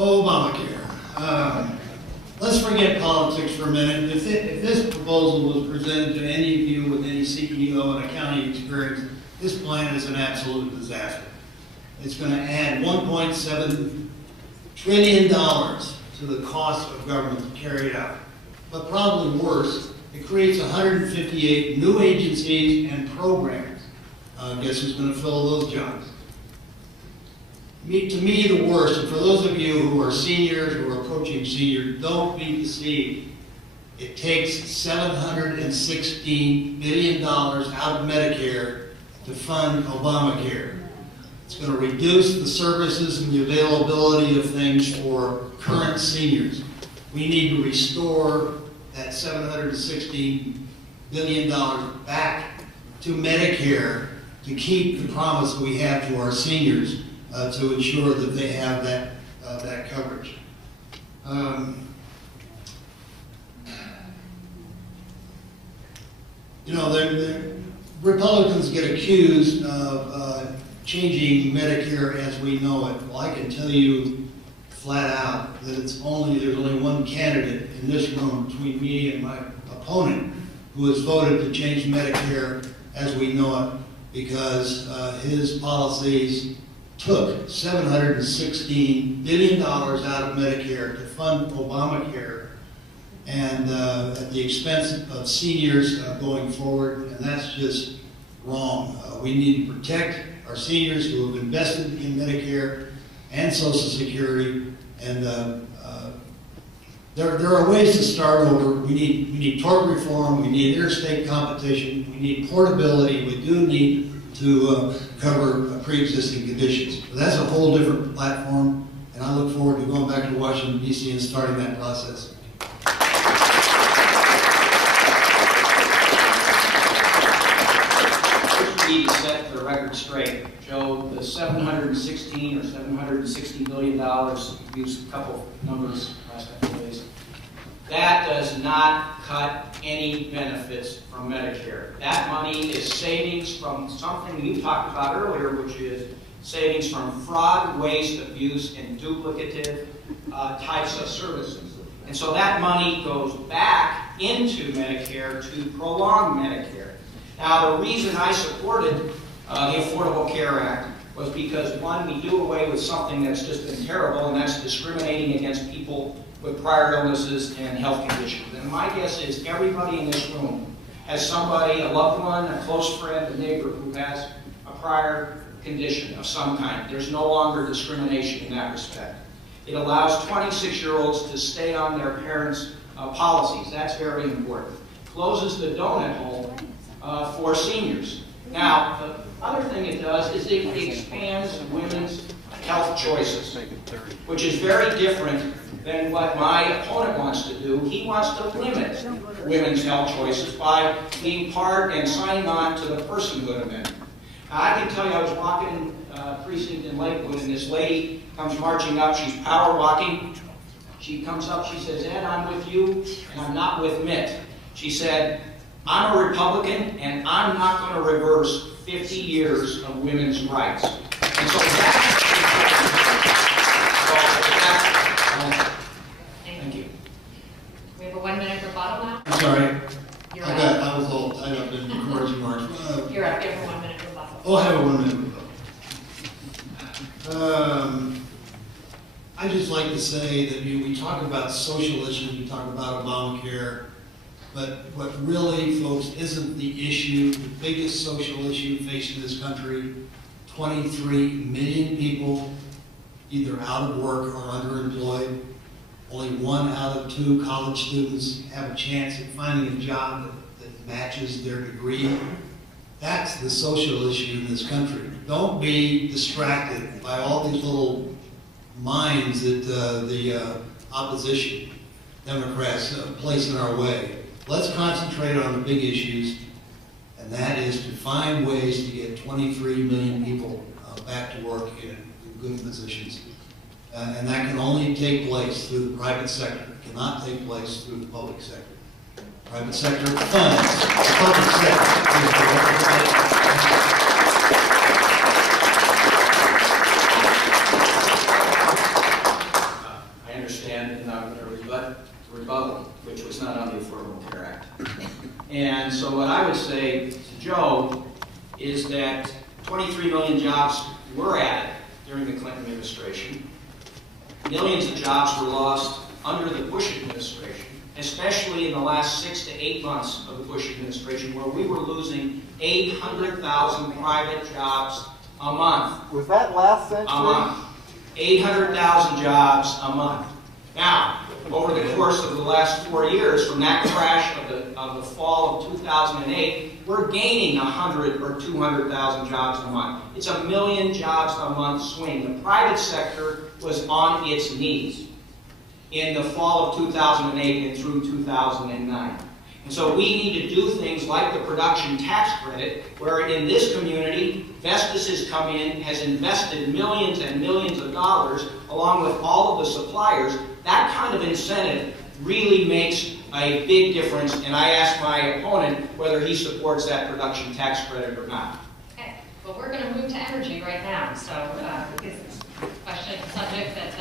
Obamacare. Let's forget politics for a minute. If this proposal was presented to any of you with any CEO and accounting experience, this plan is an absolute disaster. It's going to add $1.7 trillion to the cost of government to carry it out. But probably worse, it creates 158 new agencies and programs. Guess who's going to fill those jobs? To me, the worst, and for those of you who are seniors or approaching seniors, don't be deceived. It takes $716 billion out of Medicare to fund Obamacare. It's going to reduce the services and the availability of things for current seniors. We need to restore that $716 billion back to Medicare to keep the promise we have to our seniors to ensure that they have that coverage. You know, Republicans get accused of changing Medicare as we know it. Well, I can tell you flat out that there's only one candidate in this room between me and my opponent who has voted to change Medicare as we know it, because his policies took $716 billion out of Medicare to fund Obamacare, and at the expense of seniors going forward, and that's just wrong. We need to protect our seniors who have invested in Medicare and Social Security, and there are ways to start over. We need tort reform, we need interstate competition, we need portability, we do need to cover pre-existing conditions. But that's a whole different platform, and I look forward to going back to Washington, D.C. and starting that process. First, we need to set the record straight. Joe, the $716 or $760 billion, used a couple numbers last couple of days, that does not cut any benefits from Medicare. That money is savings from something you talked about earlier, which is savings from fraud, waste, abuse, and duplicative types of services. And so that money goes back into Medicare to prolong Medicare. Now, the reason I supported the Affordable Care Act was because, one, we do away with something that's just been terrible, and that's discriminating against people with prior illnesses and health conditions. And my guess is everybody in this room has somebody, a loved one, a close friend, a neighbor who has a prior condition of some kind. There's no longer discrimination in that respect. It allows 26-year-olds to stay on their parents' policies. That's very important. Closes the donut hole for seniors. Now, the other thing it does is it expands women's health choices, which is very different than what my opponent wants to do. He wants to limit women's health choices by being part and signing on to the personhood amendment. Now, I can tell you, I was walking precinct in Lakewood, and this lady comes marching up. She's power walking. She comes up, she says, "Ed, I'm with you, and I'm not with Mitt." She said, "I'm a Republican, and I'm not going to reverse 50 years of women's rights." And so that's thank you. We have a 1-minute rebuttal now. I'm sorry. You're I was a little tied up in Coors remarks. You're up. You have a 1-minute rebuttal. Oh, I have a 1-minute rebuttal. I just like to say that we talk about social issues, we talk about Obamacare, but what really, folks, isn't the issue, the biggest social issue facing this country, 23 million people either out of work or underemployed. Only 1 out of 2 college students have a chance at finding a job that matches their degree. That's the social issue in this country. Don't be distracted by all these little mines that the opposition Democrats place in our way. Let's concentrate on the big issues, and that is to find ways to get 23 million people back to work in good positions. And that can only take place through the private sector. It cannot take place through the public sector. Private sector funds the public sector. and I'm going to rebut rebuttal, which was not on the Affordable Care Act. And so what I would say to Joe is that 23 million jobs were added during the Clinton administration. Millions of jobs were lost under the Bush administration, especially in the last 6 to 8 months of the Bush administration, where we were losing 800,000 private jobs a month. Was that last century? A month. 800,000 jobs a month. Now, over the course of the last 4 years, from that crash of the fall of 2008, we're gaining 100 or 200,000 jobs a month. It's a million jobs a month swing. The private sector was on its knees in the fall of 2008 and through 2009. And so we need to do things like the production tax credit, where in this community, Vestas has come in, has invested millions and millions of dollars, along with all of the suppliers. That kind of incentive really makes a big difference, and I asked my opponent whether he supports that production tax credit or not. Okay, well, we're going to move to energy right now. So, question, subject that